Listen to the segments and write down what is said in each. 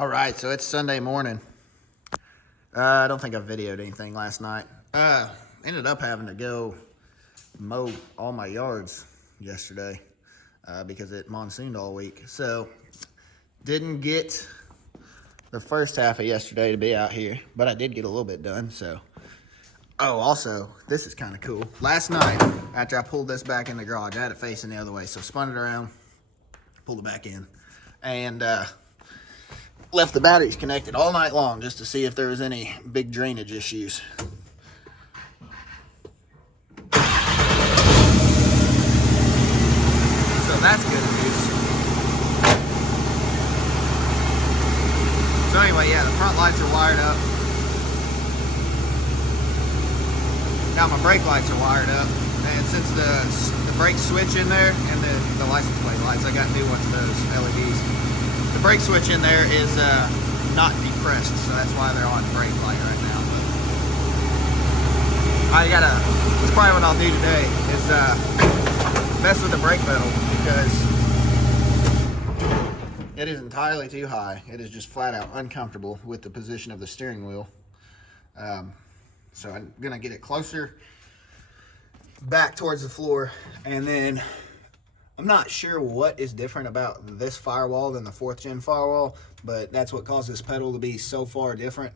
All right, so it's Sunday morning. I don't think I videoed anything last night. Ended up having to go mow all my yards yesterday because it monsooned all week. So didn't get the first half of yesterday to be out here, but I did get a little bit done. So, oh, also, this is kind of cool. Last night, after I pulled this back in the garage, I had it facing the other way. So spun it around, pulled it back in, and left the batteries connected all night long just to see if there was any big drainage issues. So that's good news. So anyway, yeah, the front lights are wired up. Now my brake lights are wired up. And since the brake switch in there and the license plate lights, I got new ones of those LEDs. The brake switch in there is not depressed, so that's why they're on brake light right now. But that's probably what I'll do today is mess with the brake pedal because it is entirely too high. It is just flat out uncomfortable with the position of the steering wheel. So I'm gonna get it closer back towards the floor, and then I'm not sure what is different about this firewall than the 4th gen firewall, but that's what caused this pedal to be so far different.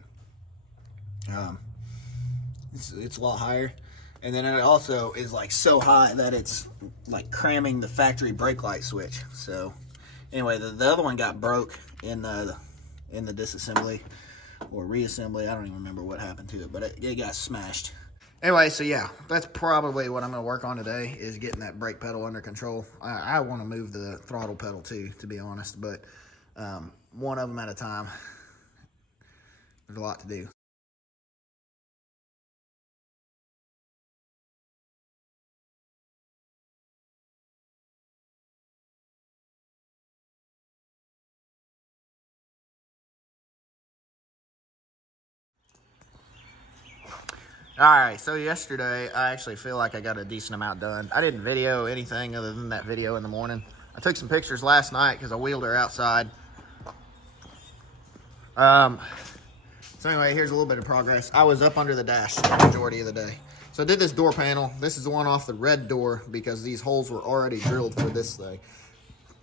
It's a lot higher. And then it also is like so high that it's like cramming the factory brake light switch. So anyway, the other one got broke in the disassembly or reassembly. I don't even remember what happened to it, but it got smashed. Anyway, so yeah, that's probably what I'm going to work on today is getting that brake pedal under control. I want to move the throttle pedal too, to be honest, but one of them at a time. There's a lot to do. All right, so yesterday, I actually feel like I got a decent amount done. I didn't video anything other than that video in the morning. I took some pictures last night because I wheeled her outside. So anyway, here's a little bit of progress. I was up under the dash the majority of the day. So I did this door panel. This is the one off the red door because these holes were already drilled for this thing.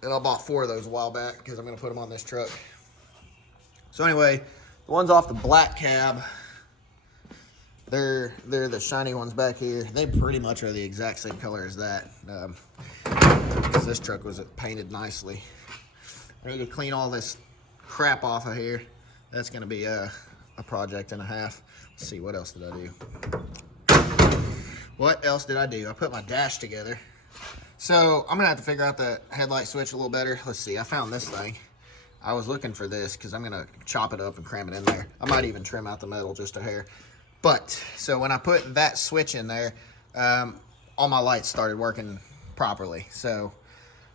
And I bought 4 of those a while back because I'm going to put them on this truck. So anyway, the ones off the black cab, they're the shiny ones back here. They pretty much are the exact same color as that. Because this truck was painted nicely. I need to clean all this crap off of here. That's going to be a project and a half. Let's see, what else did I do? What else did I do? I put my dash together. So I'm going to have to figure out the headlight switch a little better. Let's see, I found this thing. I was looking for this because I'm going to chop it up and cram it in there. I might even trim out the metal just a hair. But, so when I put that switch in there, all my lights started working properly. So,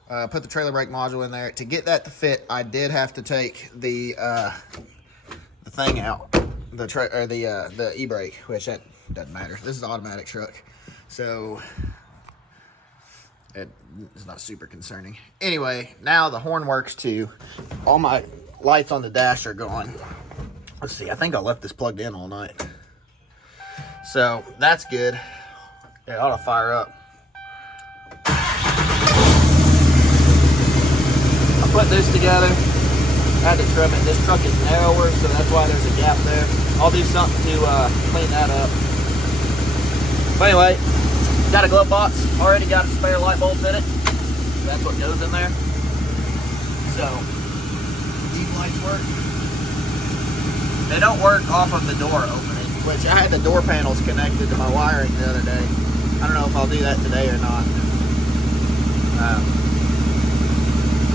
put the trailer brake module in there. To get that to fit, I did have to take the thing out, the e-brake, which that doesn't matter. This is an automatic truck, so it's not super concerning. Anyway, now the horn works too. All my lights on the dash are gone. Let's see, I think I left this plugged in all night. So that's good. It ought to fire up. I put this together. I had to trim it. This truck is narrower, so that's why there's a gap there. I'll do something to clean that up. But anyway, got a glove box. Already got a spare light bulbs in it. That's what goes in there. So these lights work. They don't work off of the door opening, which I had the door panels connected to my wiring the other day. I don't know if I'll do that today or not.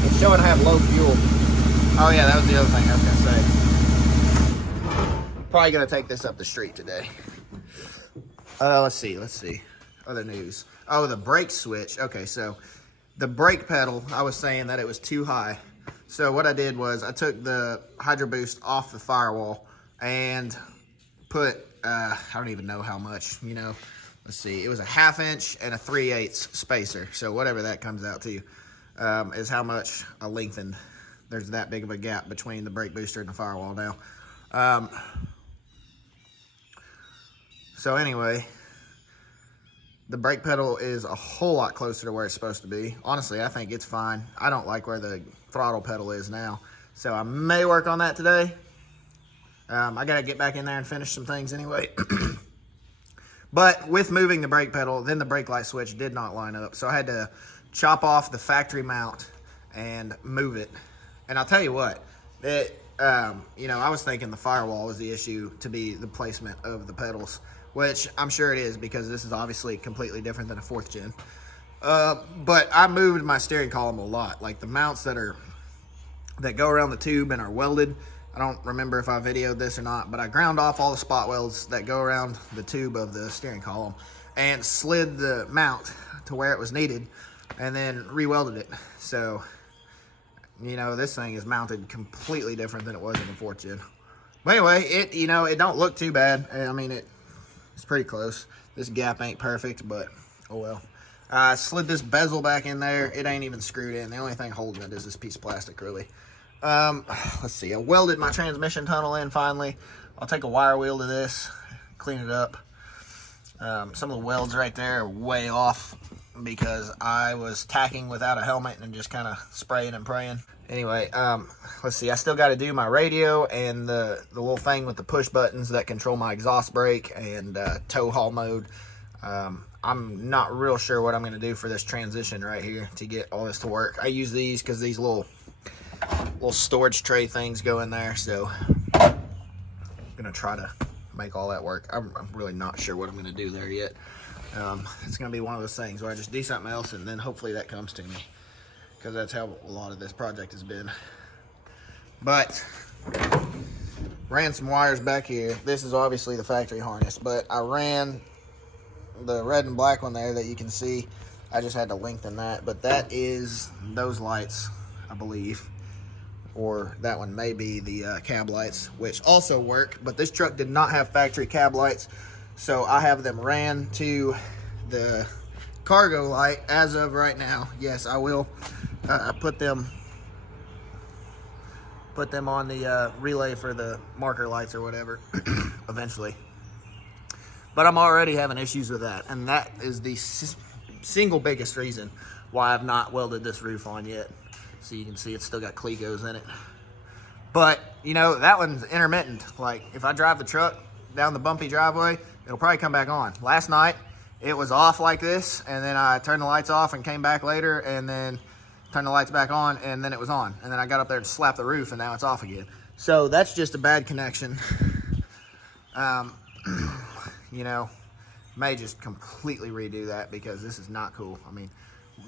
It's showing I have low fuel. Oh yeah, that was the other thing I was gonna say. Probably gonna take this up the street today. Let's see. Other news. Oh, the brake switch. Okay, so the brake pedal, I was saying that it was too high. So what I did was I took the Hydro Boost off the firewall and put, I don't even know how much, let's see, it was a 1/2 inch and a 3/8 spacer. So whatever that comes out to is how much I lengthened there's that big of a gap between the brake booster and the firewall now. So anyway, the brake pedal is a whole lot closer to where it's supposed to be. Honestly, I think it's fine. I don't like where the throttle pedal is now. So I may work on that today. I got to get back in there and finish some things anyway. But with moving the brake pedal, then the brake light switch did not line up. So I had to chop off the factory mount and move it. And I'll tell you what, you know, I was thinking the firewall was the issue to be the placement of the pedals, which I'm sure it is because this is obviously completely different than a 4th gen. But I moved my steering column a lot. Like the mounts that go around the tube and are welded, I don't remember if I videoed this or not, but I ground off all the spot welds that go around the tube of the steering column and slid the mount to where it was needed and then re-welded it. So, you know, this thing is mounted completely different than it was in the 4th gen. But anyway, you know, it don't look too bad. I mean, it's pretty close. This gap ain't perfect, but oh well. I slid this bezel back in there. It ain't even screwed in. The only thing holding it is this piece of plastic, really. Let's see. I welded my transmission tunnel in finally. I'll take a wire wheel to this, clean it up. Some of the welds right there are way off because I was tacking without a helmet and just kind of spraying and praying. Anyway, let's see. I still got to do my radio and the little thing with the push buttons that control my exhaust brake and tow haul mode. I'm not real sure what I'm going to do for this transition right here to get all this to work. I use these because these little storage tray things go in there, so I'm going to try to make all that work. I'm really not sure what I'm going to do there yet. It's going to be one of those things where I just do something else and then hopefully that comes to me, because that's how a lot of this project has been. But ran some wires back here. This is obviously the factory harness, but I ran the red and black one there that you can see. I just had to lengthen that, but that is those lights, I believe, or that one may be the cab lights, which also work, but this truck did not have factory cab lights, so I have them ran to the cargo light as of right now. Yes, I will put them on the relay for the marker lights or whatever eventually. But I'm already having issues with that, and that is the single biggest reason why I've not welded this roof on yet. So you can see it's still got Clecos in it. But, you know, that one's intermittent. Like, if I drive the truck down the bumpy driveway, it'll probably come back on. Last night, it was off like this, and then I turned the lights off and came back later, and then turned the lights back on, and then it was on. And then I got up there and slapped the roof, and now it's off again. So that's just a bad connection. You know, may just completely redo that because this is not cool. I mean,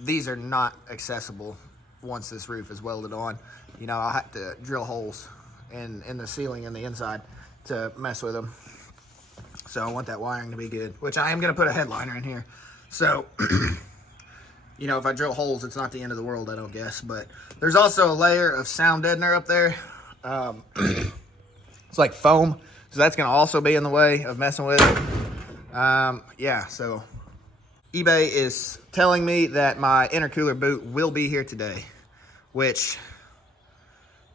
these are not accessible once this roof is welded on. You know, I'll have to drill holes in the ceiling and the inside to mess with them. So I want that wiring to be good, which I am going to put a headliner in here. So, you know, if I drill holes, it's not the end of the world, I don't guess. But there's also a layer of sound deadener up there. It's like foam. So that's going to also be in the way of messing with it. Yeah, so eBay is telling me that my intercooler boot will be here today, which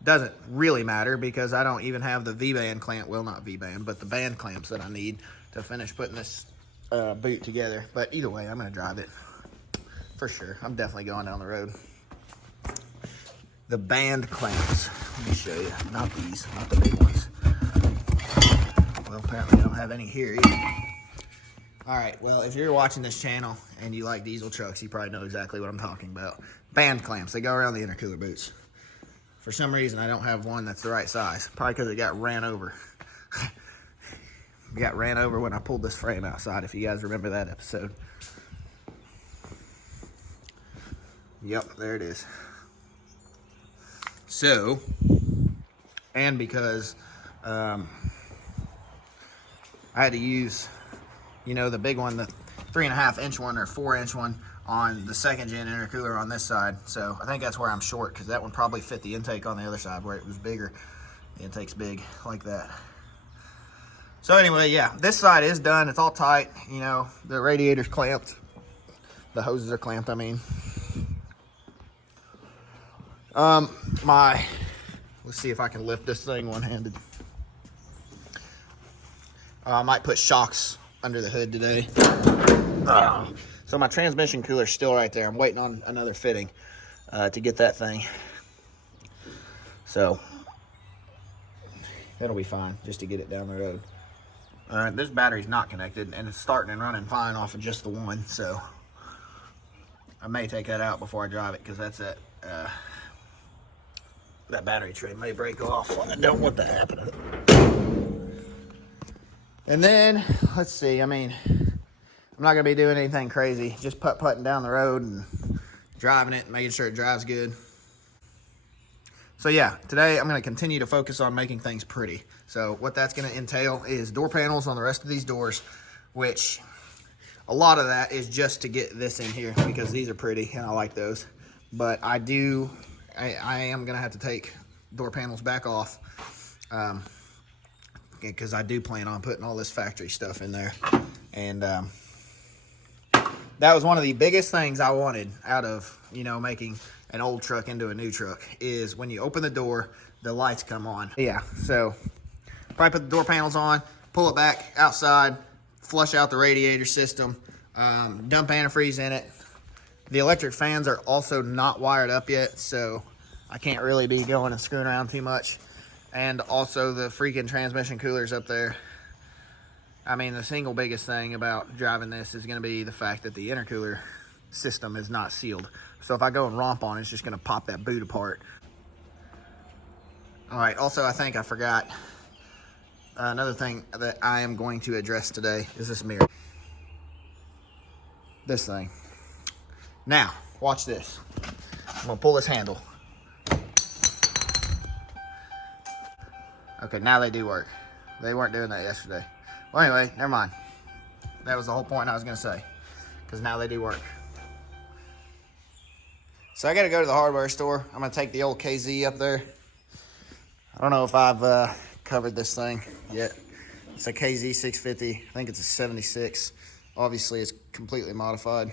doesn't really matter because I don't even have the V-band clamp. Well, not V-band, but the band clamps that I need to finish putting this boot together. But either way, I'm going to drive it for sure. I'm definitely going down the road. The band clamps. Let me show you. Not these, not the big ones. Well, apparently I don't have any here either. All right, well, if you're watching this channel and you like diesel trucks, you probably know exactly what I'm talking about. Band clamps, they go around the intercooler boots. For some reason, I don't have one that's the right size. Probably because it got ran over. It got ran over when I pulled this frame outside, if you guys remember that episode. Yep, there it is. So, and because I had to use, you know, the big one, the 3.5 inch one or 4 inch one on the 2nd gen intercooler on this side. So I think that's where I'm short, because that one probably fit the intake on the other side where it was bigger. The intake's big like that. So anyway, yeah, this side is done. It's all tight. You know, the radiator's clamped. The hoses are clamped, I mean. My Let's see if I can lift this thing one-handed. I might put shocks under the hood today. So my transmission cooler's still right there. I'm waiting on another fitting to get that thing. So that'll be fine just to get it down the road. All right, this battery's not connected and it's starting and running fine off of just the one. So I may take that out before I drive it because that's that battery tray may break off. I don't want that happening. And then, let's see, I mean, I'm not gonna be doing anything crazy, just putting down the road and driving it and making sure it drives good. So yeah, today I'm gonna continue to focus on making things pretty. So what that's gonna entail is door panels on the rest of these doors, which a lot of that is just to get this in here because these are pretty and I like those. But I am gonna have to take door panels back off because I do plan on putting all this factory stuff in there. And that was one of the biggest things I wanted out of, you know, making an old truck into a new truck is when you open the door, the lights come on. Yeah, so probably put the door panels on, pull it back outside, flush out the radiator system, dump antifreeze in it. The electric fans are also not wired up yet, so I can't really be going and screwing around too much. And also the freaking transmission cooler's up there. I mean, the single biggest thing about driving this is gonna be the fact that the intercooler system is not sealed. So if I go and romp on it, it's just gonna pop that boot apart. All right, also I think I forgot another thing that I am going to address today is this mirror. This thing. Now, watch this. I'm gonna pull this handle. Okay, now they do work. They weren't doing that yesterday. Well, anyway, never mind. That was the whole point I was gonna say, because now they do work. So I gotta go to the hardware store. I'm gonna take the old KZ up there. I don't know if I've covered this thing yet. It's a KZ 650. I think it's a 76. Obviously, it's completely modified.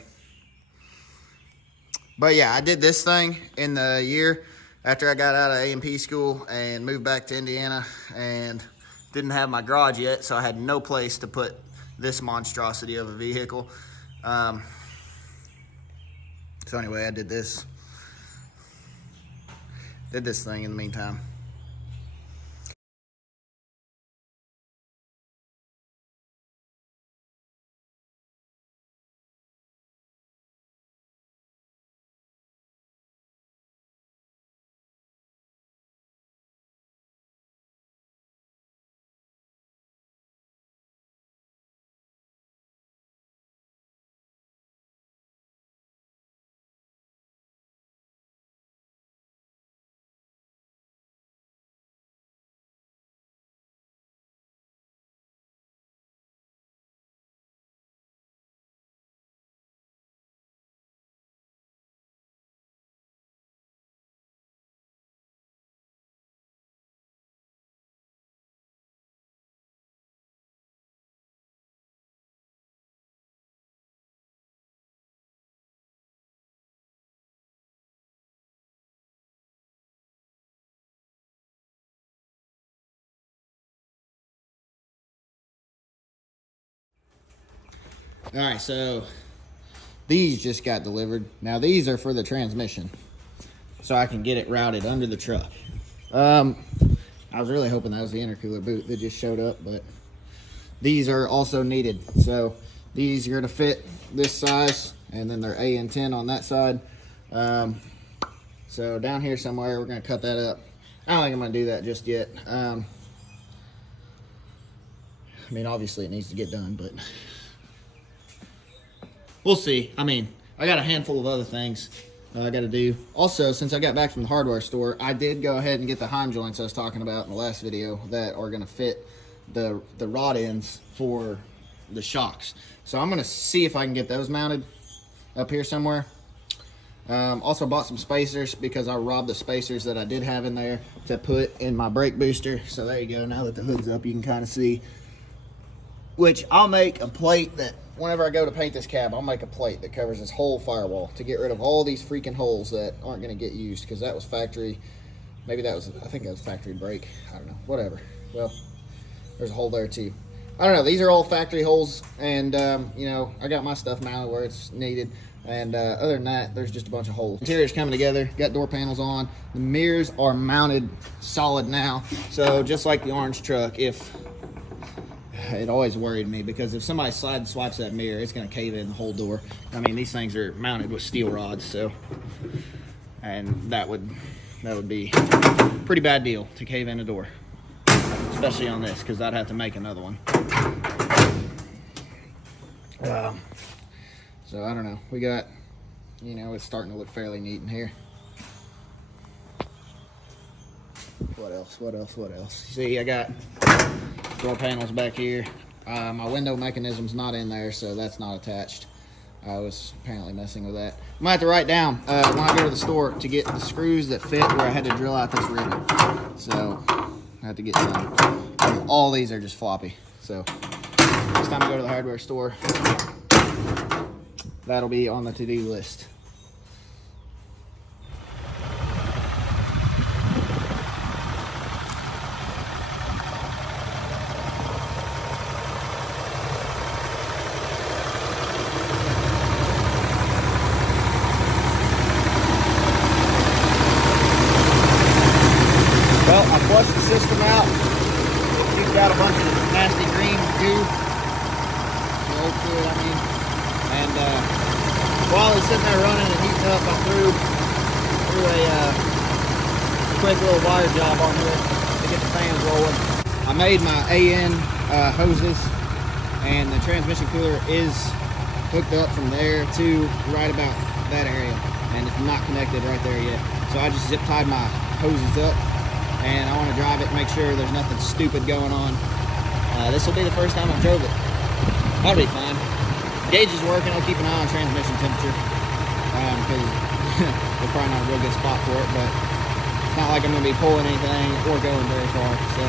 But yeah, I did this thing in the year after I got out of A&P school and moved back to Indiana and didn't have my garage yet, so I had no place to put this monstrosity of a vehicle. So anyway, I did this thing in the meantime. All right, so these just got delivered. Now these are for the transmission, so I can get it routed under the truck. I was really hoping that was the intercooler boot that just showed up, but these are also needed. So these are gonna fit this size, and then they're AN10 on that side. So down here somewhere, we're gonna cut that up. I don't think I'm gonna do that just yet. I mean, obviously it needs to get done, but we'll see. I mean, I got a handful of other things I got to do. Also, since I got back from the hardware store, I did go ahead and get the Heim joints I was talking about in the last video that are going to fit the rod ends for the shocks. So I'm going to see if I can get those mounted up here somewhere. Also bought some spacers because I robbed the spacers that I did have in there to put in my brake booster. So there you go. Now that the hood's up, you can kind of see. Which I'll make a plate that whenever I go to paint this cab, I'll make a plate that covers this whole firewall to get rid of all these freaking holes that aren't going to get used, because that was factory Maybe that was, I think that was factory brake. I don't know, whatever. Well, there's a hole there too. I don't know, these are all factory holes, and you know, I got my stuff mounted where it's needed, and other than that, there's just a bunch of holes. Interior's coming together, got door panels on. The mirrors are mounted solid now, so just like the orange truck, if it always worried me, because if somebody side swipes that mirror, it's going to cave in the whole door. I mean, these things are mounted with steel rods, so, and that would be a pretty bad deal to cave in a door, especially on this, because I'd have to make another one. So I don't know. We got, you know, it's starting to look fairly neat in here. What else? You see, I got door panels back here. My window mechanism's not in there, so that's not attached. I was apparently messing with that. I'm gonna have to write down when I go to the store to get the screws that fit where I had to drill out this rivet. So I have to get done. All these are just floppy. So next time I go to the hardware store, that'll be on the to-do list. Well, I flushed the system out, kicked out a bunch of nasty green goo, the old fluid, I mean, and while it's sitting there running and heating up, I threw a quick little wire job on here to get the fans rolling. I made my AN hoses, and the transmission cooler is hooked up from there to right about that area, and it's not connected right there yet. So I just zip tied my hoses up, and I want to drive it, make sure there's nothing stupid going on. This will be the first time I've drove it. That'll be fine. Gauge is working. I'll keep an eye on transmission temperature, because it's probably not a real good spot for it, but it's not like I'm going to be pulling anything or going very far. So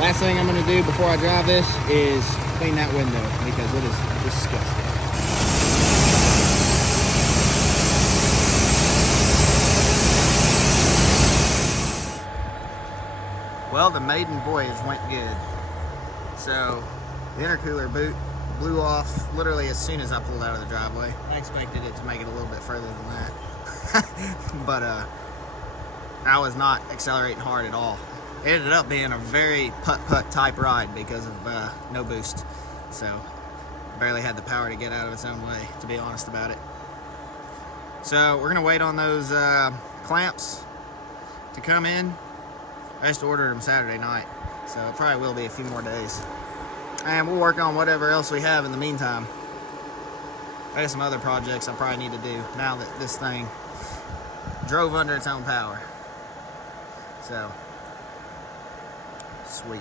last thing I'm going to do before I drive this is clean that window, because it is disgusting. Well, the maiden voyage went good. So the intercooler boot blew off literally as soon as I pulled out of the driveway. I expected it to make it a little bit further than that. But I was not accelerating hard at all. It ended up being a very putt-putt type ride because of no boost. So barely had the power to get out of its own way, to be honest about it. So we're gonna wait on those clamps to come in. I just ordered them Saturday night, so it probably will be a few more days. And we'll work on whatever else we have in the meantime. I got some other projects I probably need to do now that this thing drove under its own power. So, sweet.